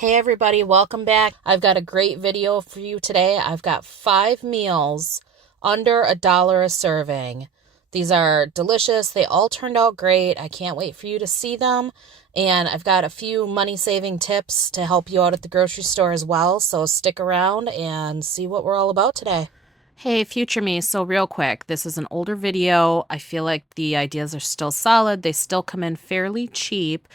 Hey everybody, welcome back. I've got a great video for you today. I've got 5 meals under $1 a serving. These are delicious. They all turned out great. I can't wait for you to see them. And I've got a few money-saving tips to help you out at the grocery store as well. So stick around and see what we're all about today. Hey, future me. So real quick, this is an older video. I feel like the ideas are still solid. They still come in fairly cheap.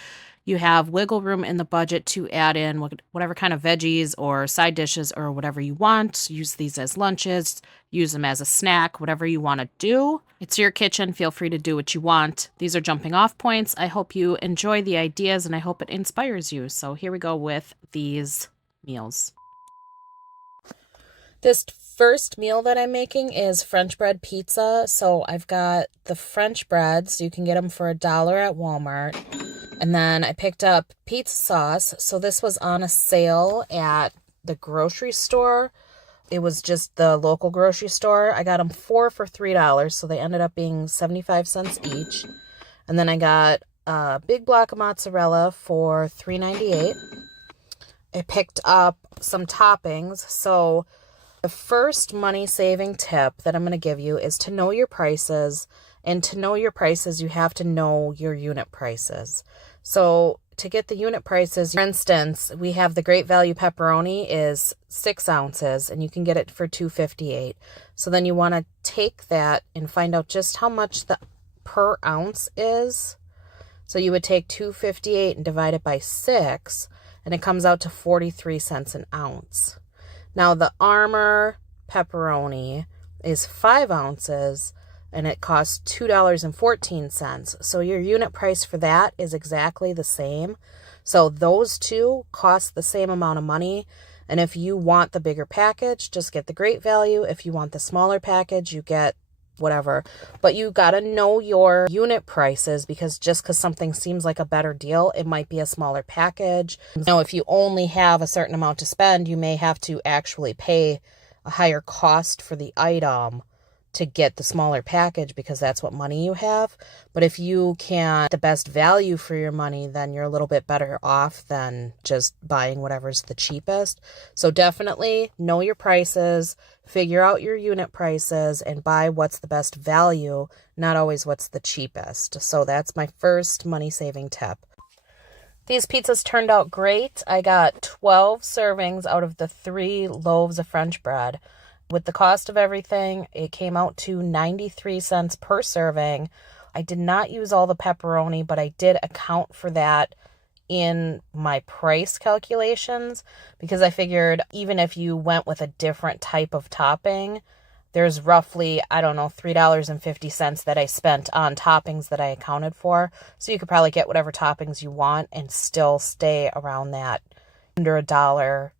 You have wiggle room in the budget to add in whatever kind of veggies or side dishes or whatever you want. Use these as lunches, use them as a snack, whatever you want to do. It's your kitchen. Feel free to do what you want. These are jumping off points. I hope you enjoy the ideas and I hope it inspires you. So here we go with these meals. This first meal that I'm making is French bread pizza. So I've got the French breads. You can get them for $1 at Walmart. And then I picked up pizza sauce. So this was on a sale at the grocery store. It was just the local grocery store. I got them 4 for $3. So they ended up being 75 cents each. And then I got a big block of mozzarella for $3.98. I picked up some toppings. So the first money-saving tip that I'm going to give you is to know your prices. And to know your prices, you have to know your unit prices. So to get the unit prices, for instance, we have the Great Value pepperoni is 6 ounces, and you can get it for $2.58. So then you want to take that and find out just how much the per ounce is. So you would take $2.58 and divide it by 6, and it comes out to 43 cents an ounce. Now the Armour pepperoni is 5 ounces, and it costs $2.14. So your unit price for that is exactly the same. So those two cost the same amount of money. And if you want the bigger package, just get the Great Value. If you want the smaller package, you get whatever. But you got to know your unit prices, because just because something seems like a better deal, it might be a smaller package. Now, if you only have a certain amount to spend, you may have to actually pay a higher cost for the item to get the smaller package, because that's what money you have. But if you can get the best value for your money, then you're a little bit better off than just buying whatever's the cheapest. So definitely know your prices, figure out your unit prices, and buy what's the best value, not always what's the cheapest. So that's my first money-saving tip. These pizzas turned out great. I got 12 servings out of the 3 loaves of French bread. With the cost of everything, it came out to 93 cents per serving. I did not use all the pepperoni, but I did account for that in my price calculations, because I figured even if you went with a different type of topping, there's roughly, $3.50 that I spent on toppings that I accounted for. So you could probably get whatever toppings you want and still stay around that under $1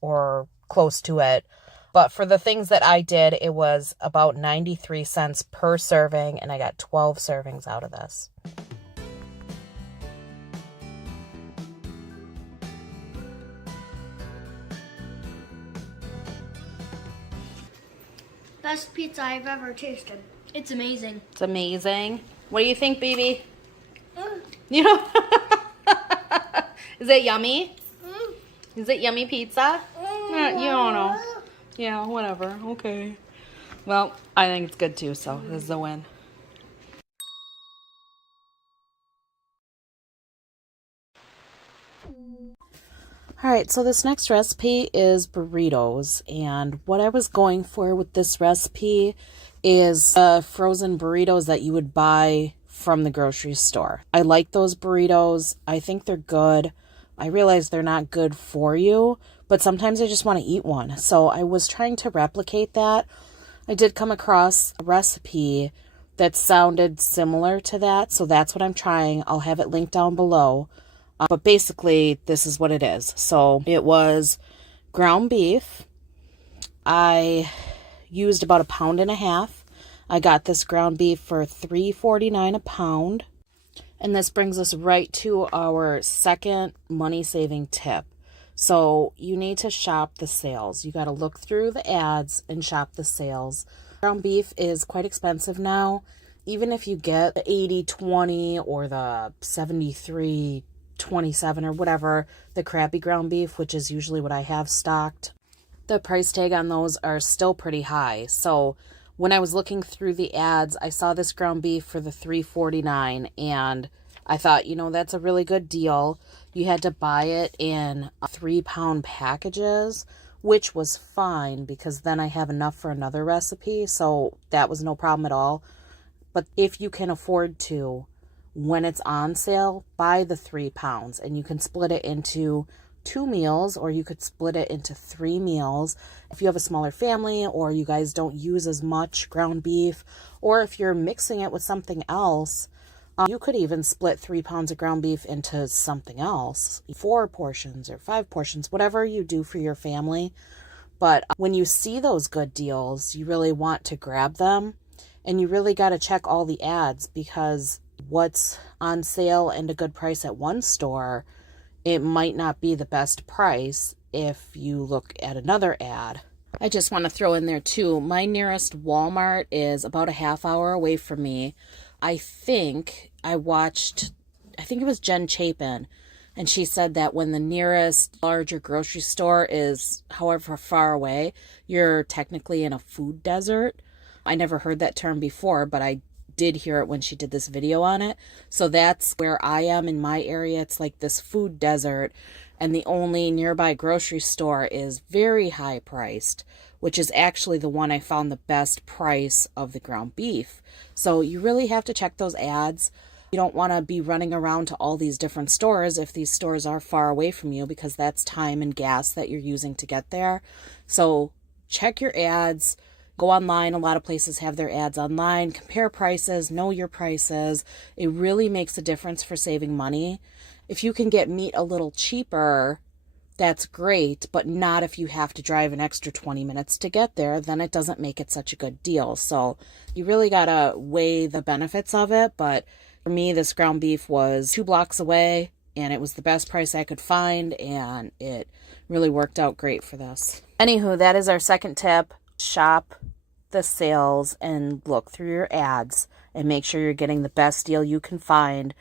or close to it. But for the things that I did, it was about 93 cents per serving, and I got 12 servings out of this. Best pizza I've ever tasted. It's amazing. It's amazing. What do you think, baby? Mm. You know, is it yummy? Mm. Is it yummy pizza? You don't know. Yeah, whatever. Okay. Well, I think it's good too, so this is a win. Alright, so this next recipe is burritos, and what I was going for with this recipe is frozen burritos that you would buy from the grocery store. I like those burritos. I think they're good. I realize they're not good for you, but sometimes I just want to eat one. So I was trying to replicate that. I did come across a recipe that sounded similar to that, so that's what I'm trying. I'll have it linked down below. But basically, this is what it is. So it was ground beef. I used about 1.5 pounds. I got this ground beef for $3.49 a pound. And this brings us right to our second money-saving tip. So you need to shop the sales. You got to look through the ads and shop the sales. Ground beef is quite expensive now. Even if you get the 80-20 or the 73 $27 or whatever, the crappy ground beef, which is usually what I have stocked. The price tag on those are still pretty high. So when I was looking through the ads, I saw this ground beef for the $3.49, and I thought, you know, that's a really good deal. You had to buy it in 3-pound packages, which was fine because then I have enough for another recipe, so that was no problem at all. But if you can afford to, when it's on sale, buy the 3 pounds, and you can split it into 2 meals, or you could split it into 3 meals. If you have a smaller family, or you guys don't use as much ground beef, or if you're mixing it with something else, you could even split 3 pounds of ground beef into something else, 4 portions or 5 portions, whatever you do for your family. But when you see those good deals, you really want to grab them, and you really got to check all the ads, because what's on sale and a good price at one store, it might not be the best price if you look at another ad. I just want to throw in there too, my nearest Walmart is about a half hour away from me. I think it was Jen Chapin, and she said that when the nearest larger grocery store is however far away, you're technically in a food desert. I never heard that term before, but I did hear it when she did this video on it. So that's where I am in my area. It's like this food desert, and the only nearby grocery store is very high priced, which is actually the one I found the best price of the ground beef. So you really have to check those ads. You don't want to be running around to all these different stores if these stores are far away from you, because that's time and gas that you're using to get there. So check your ads. Go online. A lot of places have their ads online. Compare prices. Know your prices. It really makes a difference for saving money. If you can get meat a little cheaper, that's great, but not if you have to drive an extra 20 minutes to get there. Then it doesn't make it such a good deal. So you really got to weigh the benefits of it. But for me, this ground beef was 2 blocks away, and it was the best price I could find, and it really worked out great for this. Anywho, that is our second tip. Shop the sales and look through your ads and make sure you're getting the best deal you can find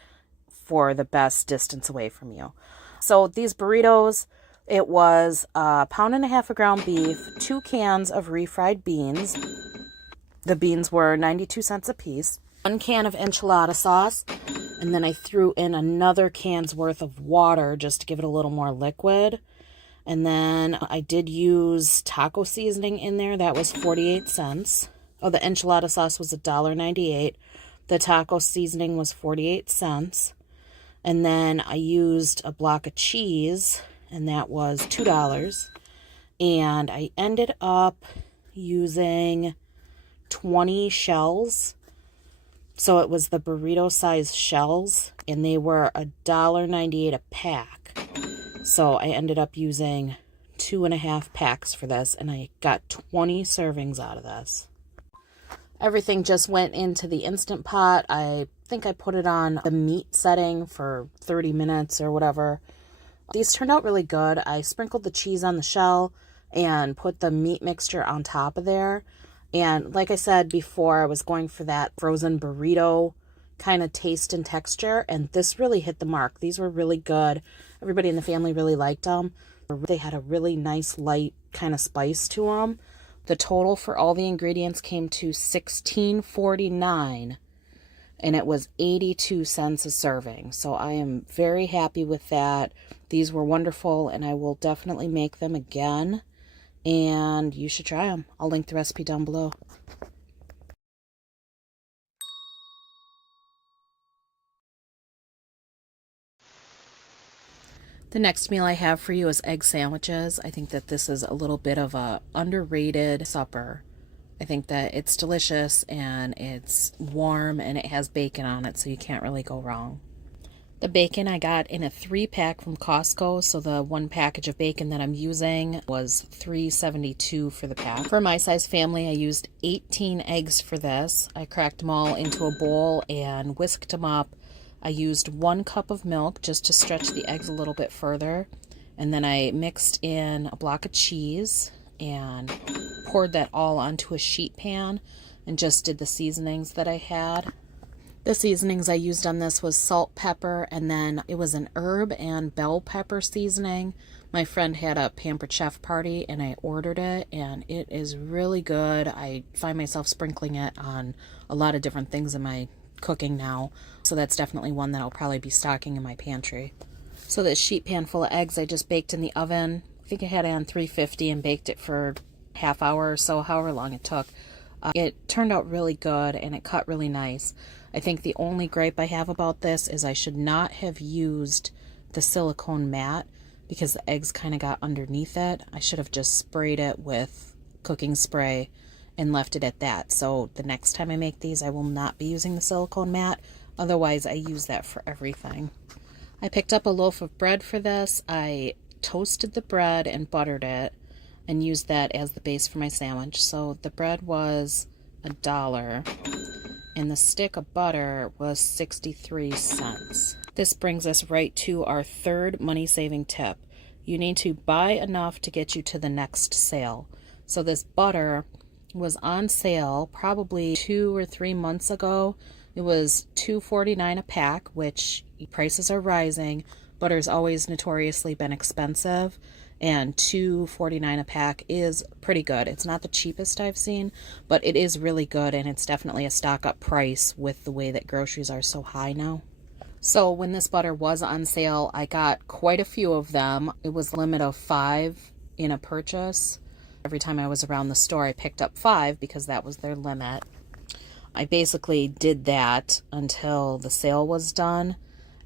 for the best distance away from you. So these burritos, it was 1.5 pounds of ground beef, 2 cans of refried beans. The beans were 92 cents a piece, 1 can of enchilada sauce, and then I threw in another can's worth of water just to give it a little more liquid. And then I did use taco seasoning in there. That was 48 cents. Oh, the enchilada sauce was $1.98. The taco seasoning was 48 cents. And then I used a block of cheese, and that was $2. And I ended up using 20 shells. So it was the burrito size shells, and they were $1.98 a pack. So I ended up using 2.5 packs for this, and I got 20 servings out of this. Everything just went into the Instant Pot. I think I put it on the meat setting for 30 minutes or whatever. These turned out really good. I sprinkled the cheese on the shell and put the meat mixture on top of there. And like I said before, I was going for that frozen burrito kind of taste and texture, and this really hit the mark. These were really good. Everybody in the family really liked them. They had a really nice light kind of spice to them. The total for all the ingredients came to $16.49, and it was 82 cents a serving. So I am very happy with that. These were wonderful, and I will definitely make them again, and you should try them. I'll link the recipe down below. The next meal I have for you is egg sandwiches. I think that this is a little bit of a underrated supper. I think that it's delicious, and it's warm, and it has bacon on it, so you can't really go wrong. The bacon I got in a 3-pack from Costco, so the 1 package of bacon that I'm using was $3.72 for the pack. For my size family, I used 18 eggs for this. I cracked them all into a bowl and whisked them up. I used 1 cup of milk just to stretch the eggs a little bit further. And then I mixed in a block of cheese and poured that all onto a sheet pan and just did the seasonings that I had. The seasonings I used on this was salt, pepper, and then it was an herb and bell pepper seasoning. My friend had a Pampered Chef party and I ordered it, and it is really good. I find myself sprinkling it on a lot of different things in my cooking now, so that's definitely one that I'll probably be stocking in my pantry. So this sheet pan full of eggs I just baked in the oven. I think I had it on 350 and baked it for half hour or so, however long it took. It turned out really good and it cut really nice. I think the only gripe I have about this is I should not have used the silicone mat because the eggs kind of got underneath it. I should have just sprayed it with cooking spray and left it at that. So the next time I make these, I will not be using the silicone mat. Otherwise, I use that for everything. I picked up a loaf of bread for this. I toasted the bread and buttered it and used that as the base for my sandwich. So the bread was $1 and the stick of butter was 63 cents. This brings us right to our third money-saving tip. You need to buy enough to get you to the next sale. So this butter was on sale probably 2 or 3 months ago. It was $2.49 a pack, which prices are rising. Butter's always notoriously been expensive, and $2.49 a pack is pretty good. It's not the cheapest I've seen, but it is really good, and it's definitely a stock-up price with the way that groceries are so high now. So when this butter was on sale, I got quite a few of them. It was a limit of 5 in a purchase. Every time I was around the store, I picked up 5 because that was their limit. I basically did that until the sale was done,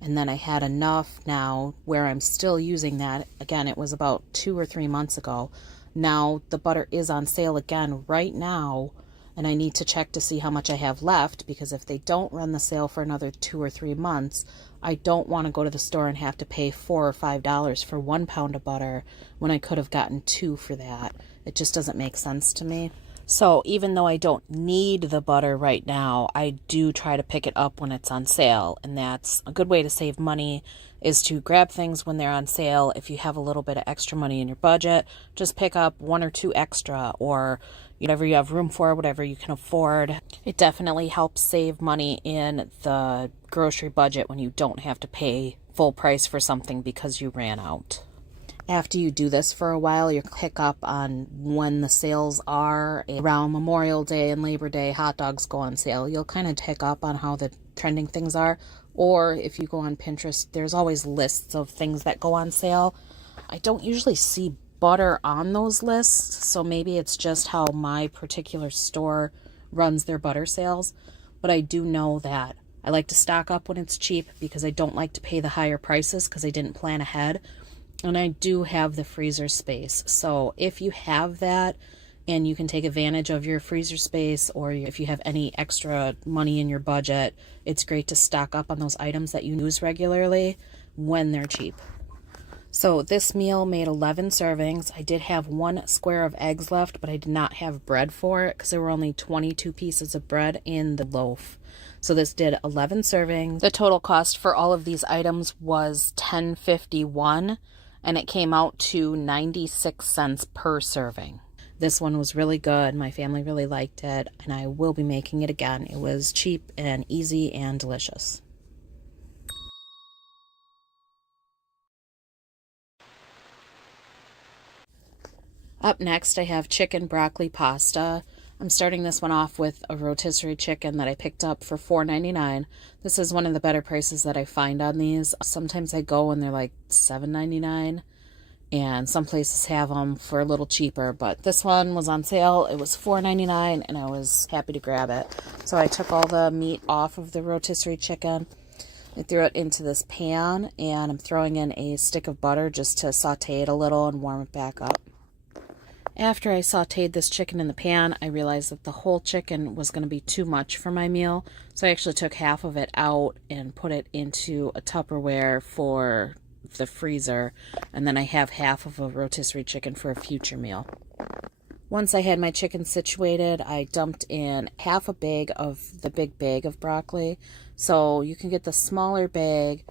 and then I had enough now where I'm still using that. Again, it was about 2 or 3 months ago. Now the butter is on sale again right now, and I need to check to see how much I have left, because if they don't run the sale for another 2 or 3 months, I don't want to go to the store and have to pay $4 or $5 for 1 pound of butter when I could have gotten 2 for that. It just doesn't make sense to me. So even though I don't need the butter right now, I do try to pick it up when it's on sale. And that's a good way to save money, is to grab things when they're on sale. If you have a little bit of extra money in your budget, just pick up 1 or 2 extra, or whatever you have room for, whatever you can afford. It definitely helps save money in the grocery budget when you don't have to pay full price for something because you ran out. After you do this for a while, you'll pick up on when the sales are. Around Memorial Day and Labor Day, hot dogs go on sale. You'll kind of pick up on how the trending things are. Or if you go on Pinterest, there's always lists of things that go on sale. I don't usually see butter on those lists, so maybe it's just how my particular store runs their butter sales. But I do know that I like to stock up when it's cheap because I don't like to pay the higher prices because I didn't plan ahead. And I do have the freezer space. So if you have that and you can take advantage of your freezer space, or if you have any extra money in your budget, it's great to stock up on those items that you use regularly when they're cheap. So this meal made 11 servings. I did have 1 square of eggs left, but I did not have bread for it because there were only 22 pieces of bread in the loaf. So this did 11 servings. The total cost for all of these items was $10.51. And it came out to 96 cents per serving. This one was really good. My family really liked it, and I will be making it again. It was cheap and easy and delicious. Up next, I have chicken broccoli pasta. I'm starting this one off with a rotisserie chicken that I picked up for $4.99. This is one of the better prices that I find on these. Sometimes I go and they're like $7.99, and some places have them for a little cheaper, but this one was on sale. It was $4.99, and I was happy to grab it. So I took all the meat off of the rotisserie chicken. I threw it into this pan, and I'm throwing in a stick of butter just to saute it a little and warm it back up. After I sauteed this chicken in the pan, I realized that the whole chicken was going to be too much for my meal. So I actually took half of it out and put it into a Tupperware for the freezer. And then I have half of a rotisserie chicken for a future meal. Once I had my chicken situated, I dumped in half a bag of the big bag of broccoli. So you can get the smaller bag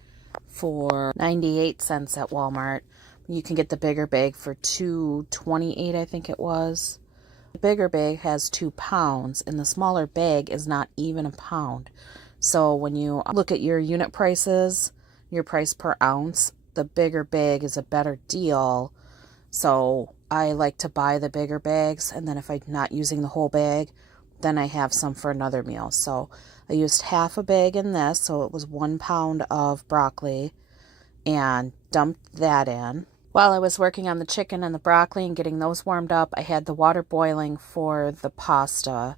for 98 cents at Walmart. You can get the bigger bag for $2.28, I think it was. The bigger bag has 2 pounds, and the smaller bag is not even a pound. So when you look at your unit prices, your price per ounce, the bigger bag is a better deal. So I like to buy the bigger bags, and then if I'm not using the whole bag, then I have some for another meal. So I used half a bag in this, so it was 1 pound of broccoli, and dumped that in. While I was working on the chicken and the broccoli and getting those warmed up, I had the water boiling for the pasta.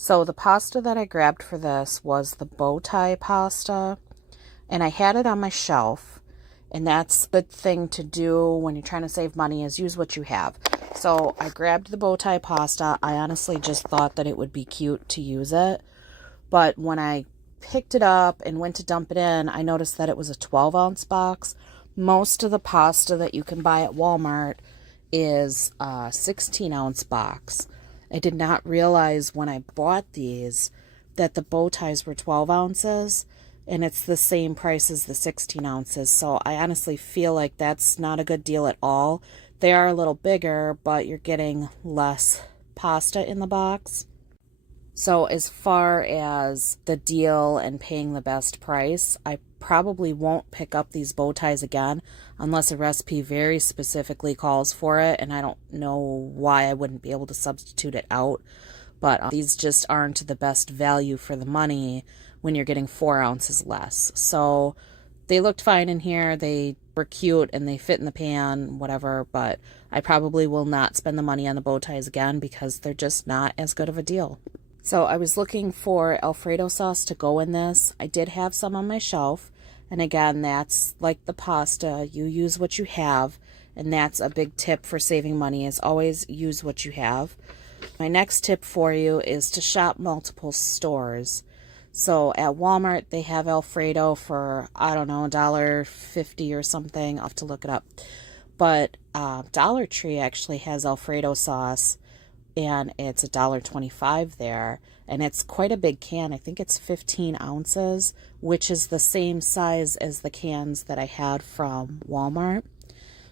So the pasta that I grabbed for this was the bow tie pasta, and I had it on my shelf. And that's the thing to do when you're trying to save money, is use what you have. So I grabbed the bow tie pasta. I honestly just thought that it would be cute to use it. But when I picked it up and went to dump it in, I noticed that it was a 12-ounce box. Most of the pasta that you can buy at Walmart is a 16-ounce box. I did not realize when I bought these that the bow ties were 12 ounces. And it's the same price as the 16 ounces. So I honestly feel like that's not a good deal at all. They are a little bigger, but you're getting less pasta in the box. So as far as the deal and paying the best price, I probably won't pick up these bow ties again unless a recipe very specifically calls for it. And I don't know why I wouldn't be able to substitute it out. But these just aren't the best value for the money when you're getting 4 ounces less. So they looked fine in here. They were cute and they fit in the pan, whatever. But I probably will not spend the money on the bow ties again because they're just not as good of a deal. So I was looking for Alfredo sauce to go in this. I did have some on my shelf. And again, that's like the pasta. You use what you have. And that's a big tip for saving money, is always use what you have. My next tip for you is to shop multiple stores. So at Walmart, they have Alfredo for, I don't know, $1.50 or something. I'll have to look it up. But Dollar Tree actually has Alfredo sauce, and it's $1.25 there. And it's quite a big can. I think it's 15 ounces, which is the same size as the cans that I had from Walmart.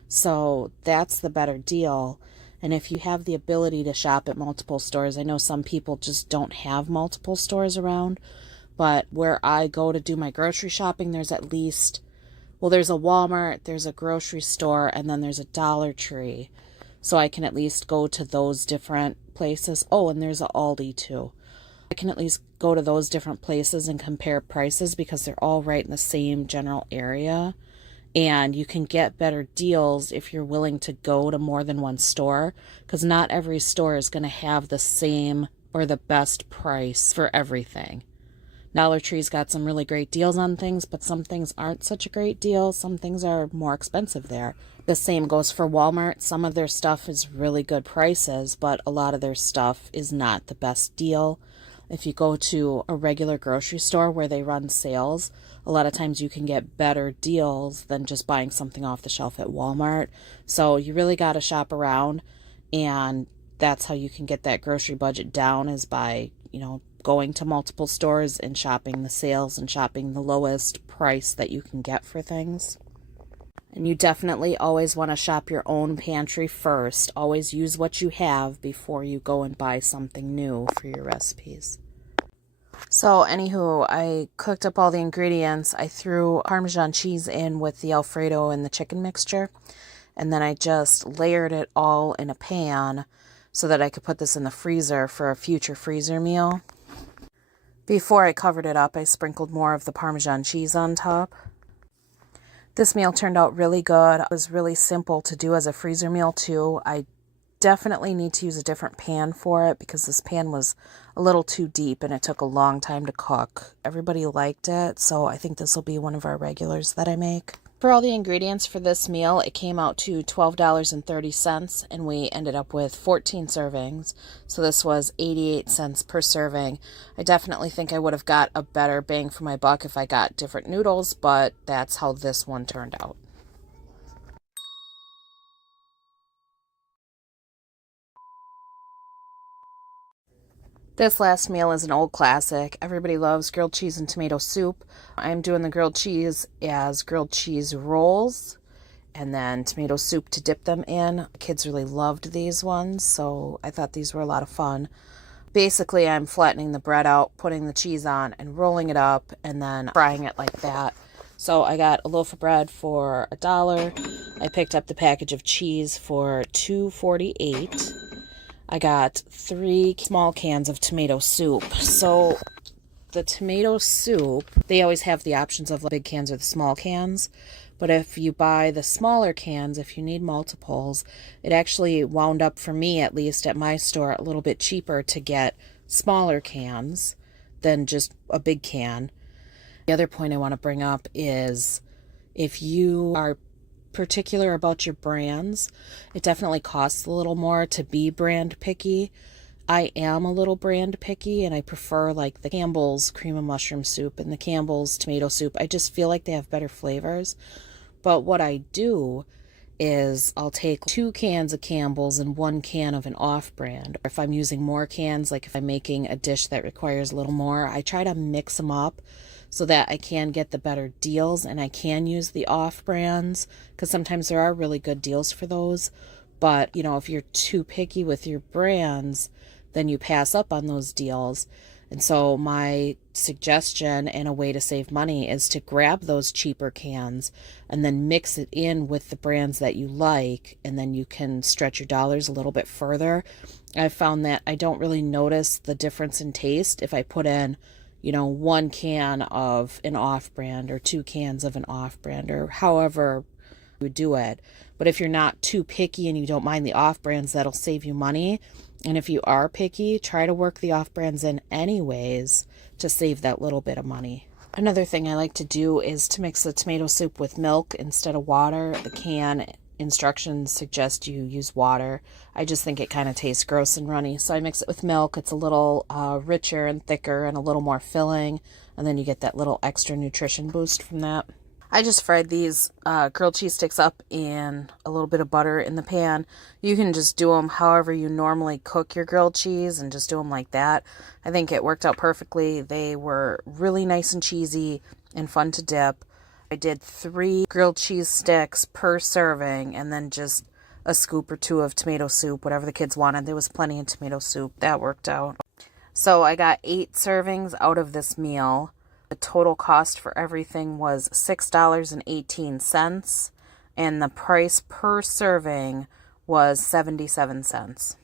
So that's the better deal. And if you have the ability to shop at multiple stores, I know some people just don't have multiple stores around, but where I go to do my grocery shopping, there's at least, well, there's a Walmart, there's a grocery store, and then there's a Dollar Tree. So I can at least go to those different places. Oh, and there's a Aldi too. I can at least go to those different places and compare prices because they're all right in the same general area. And you can get better deals if you're willing to go to more than one store, because not every store is going to have the same or the best price for everything. Dollar Tree's got some really great deals on things, but some things aren't such a great deal. Some things are more expensive there. The same goes for Walmart. Some of their stuff is really good prices, but a lot of their stuff is not the best deal. If you go to a regular grocery store where they run sales, a lot of times you can get better deals than just buying something off the shelf at Walmart. So you really got to shop around, and that's how you can get that grocery budget down, is by, going to multiple stores and shopping the sales and shopping the lowest price that you can get for things. And you definitely always want to shop your own pantry first. Always use what you have before you go and buy something new for your recipes. So anywho, I cooked up all the ingredients. I threw Parmesan cheese in with the Alfredo and the chicken mixture. And then I just layered it all in a pan so that I could put this in the freezer for a future freezer meal. Before I covered it up, I sprinkled more of the Parmesan cheese on top. This meal turned out really good. It was really simple to do as a freezer meal too. I definitely need to use a different pan for it because this pan was a little too deep and it took a long time to cook. Everybody liked it, so I think this will be one of our regulars that I make. For all the ingredients for this meal, it came out to $12.30, and we ended up with 14 servings. So this was 88 cents per serving. I definitely think I would have got a better bang for my buck if I got different noodles, but that's how this one turned out. This last meal is an old classic. Everybody loves grilled cheese and tomato soup. I'm doing the grilled cheese as grilled cheese rolls and then tomato soup to dip them in. Kids really loved these ones, so I thought these were a lot of fun. basically I'm flattening the bread out, putting the cheese on, and rolling it up, and then frying it like that. So I got a loaf of bread for $1. I picked up the package of cheese for $2.48. I got 3 small cans of tomato soup. So the tomato soup, they always have the options of the big cans or the small cans. But if you buy the smaller cans, if you need multiples, it actually wound up, for me at least at my store, a little bit cheaper to get smaller cans than just a big can. The other point I want to bring up is if you are particular about your brands, it definitely costs a little more to be brand picky. I am a little brand picky, and I prefer like the Campbell's cream and mushroom soup and the Campbell's tomato soup. I just feel like they have better flavors. But what I do is I'll take 2 cans of Campbell's and 1 can of an off-brand. If I'm using more cans, like if I'm making a dish that requires a little more, I try to mix them up so that I can get the better deals, and I can use the off-brands because sometimes there are really good deals for those. But, you know, if you're too picky with your brands, then you pass up on those deals. And so my suggestion and a way to save money is to grab those cheaper cans and then mix it in with the brands that you like, and then you can stretch your dollars a little bit further. I've found that I don't really notice the difference in taste if I put in, you know, 1 can of an off-brand or 2 cans of an off-brand, or however you would do it. But if you're not too picky and you don't mind the off-brands, that'll save you money. And if you are picky, try to work the off-brands in anyways to save that little bit of money. Another thing I like to do is to mix the tomato soup with milk instead of water. The can instructions suggest you use water. I just think it kind of tastes gross and runny. So I mix it with milk. It's a little richer and thicker and a little more filling. And then you get that little extra nutrition boost from that. I just fried these grilled cheese sticks up in a little bit of butter in the pan. You can just do them however you normally cook your grilled cheese and just do them like that. I think it worked out perfectly. They were really nice and cheesy and fun to dip. I did 3 grilled cheese sticks per serving, and then just a scoop or 2 of tomato soup, whatever the kids wanted. There was plenty of tomato soup. That worked out. So I got 8 servings out of this meal. The total cost for everything was $6.18, and the price per serving was 77 cents.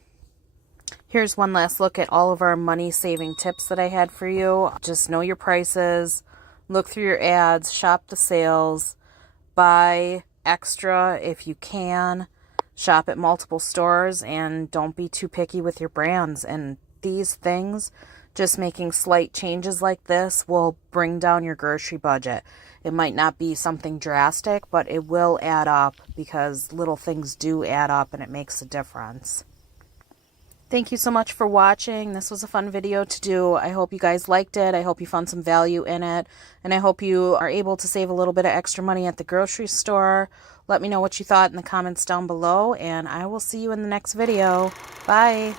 Here's one last look at all of our money-saving tips that I had for you. Just know your prices, look through your ads, shop the sales, buy extra if you can, shop at multiple stores, and don't be too picky with your brands. And these things, just making slight changes like this, will bring down your grocery budget. It might not be something drastic, but it will add up, because little things do add up and it makes a difference. Thank you so much for watching. This was a fun video to do. I hope you guys liked it. I hope you found some value in it. And I hope you are able to save a little bit of extra money at the grocery store. Let me know what you thought in the comments down below, and I will see you in the next video. Bye.